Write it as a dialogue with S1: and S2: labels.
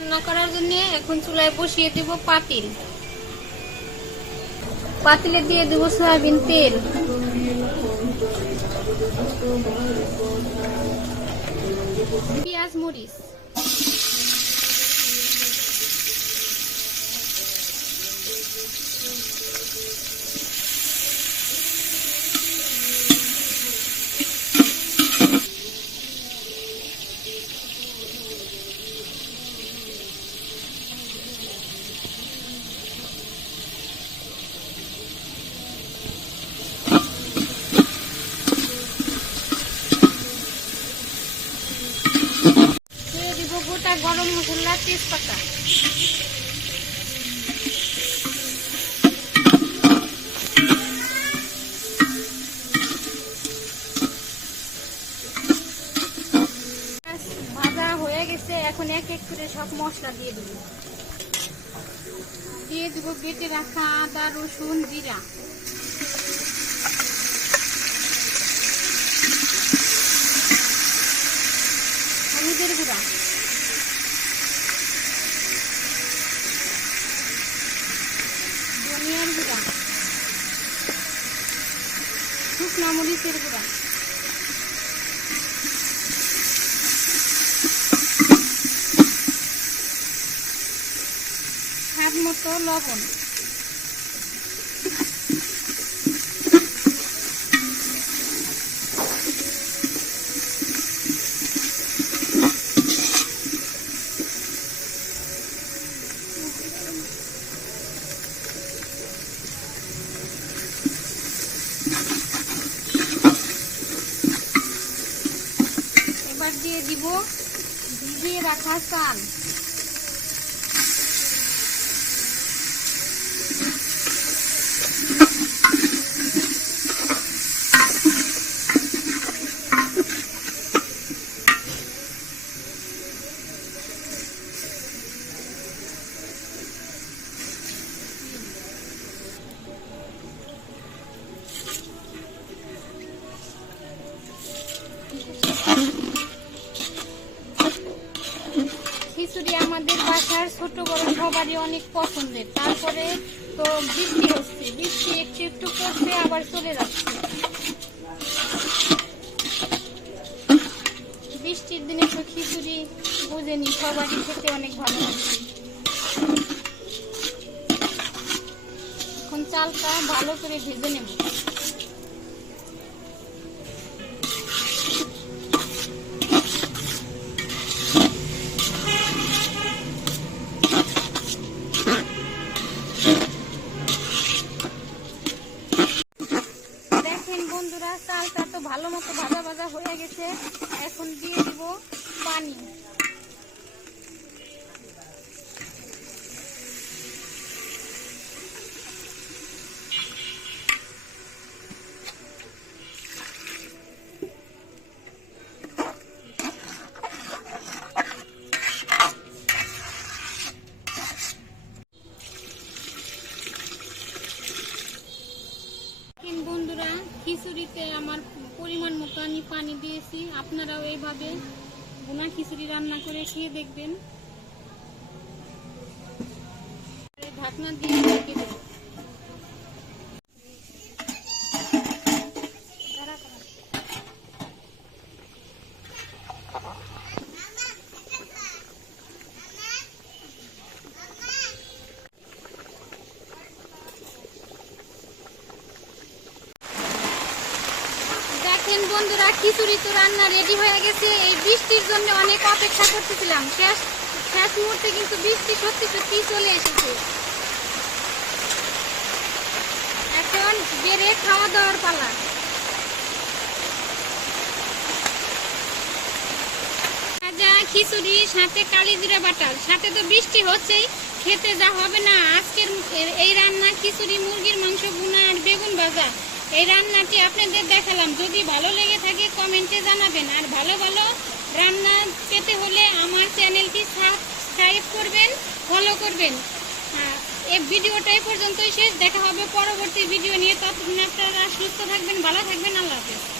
S1: রান্না করার জন্য এখন চুলায় বসিয়ে দিব পাতিল। পাতিলে দিয়ে দেব সয়াবিন তেল। পেঁয়াজ, মরিচ দিয়ে দিব গোটা গরম মশলা তেজপাতা পেঁয়াজ ভাজা হয়ে গেছে, এখন এক এক করে সব মশলা দিয়ে দেবো। দিয়ে বেটে রাখা আদা, রসুন, জিরা। হলুদের গুঁড়া। ধনিয়ার গুঁড়া। মতো লবণ এবার দিয়ে দিব ভিজিয়ে রাখা চাল। আমাদের বাসার ছোট বড় সবারই অনেক পছন্দের। তারপরে তো বৃষ্টি হচ্ছে। বৃষ্টি একটু একটু করছে আবার চলে যাচ্ছে। বৃষ্টির দিনে তো খিচুড়ি বুঝেনি, সবারই খেতে অনেক ভালো লাগছে এখন চালটা ভালো করে ভেজে নেব। ভালো মতো ভাজা ভাজা হয়ে গেছে। এখন দিয়ে দিব পানি দেখেন বন্ধুরা খিচুড়িতে আমার পরিমাণ মতো আমি পানি দিয়েছি। আপনারাও এইভাবে বোনা খিচুড়ি রান্না করে খেয়ে দেখবেন। ঢাকনা দিয়ে ঢেকে দেব। দেখেন বন্ধুরা, খিচুড়ি তো রান্না রেডি হয়ে গেছে। এই বৃষ্টির জন্য অনেক অপেক্ষা করতেছিলাম। শেষ শেষ মুহূর্তে কিন্তু বৃষ্টি সত্যি সত্যি চলে এসেছে। এখন বেড়ে খাওয়া দাওয়ার পালা খিচুড়ি, সাথে কালি বাটার সাথে তো বৃষ্টি হচ্ছেই, খেতে যা হবে না। আজকের এই রান্না খিচুড়ি, মুরগির মাংস গুনা আর বেগুন ভাজা। এই রান্নাটি আপনাদের দেখালাম। যদি ভালো লেগে থাকে কমেন্টে জানাবেন। আর ভালো ভালো রান্না পেতে হলে আমার চ্যানেলটি সাবস্ক্রাইব করবেন ফলো করবেন। আহ, এই ভিডিওটা এই পর্যন্তই শেষ। দেখা হবে পরবর্তী ভিডিও নিয়ে। ততক্ষণ আপনারা সুস্থ থাকবেন ভালো থাকবেন। আল্লাহ হাফেজ।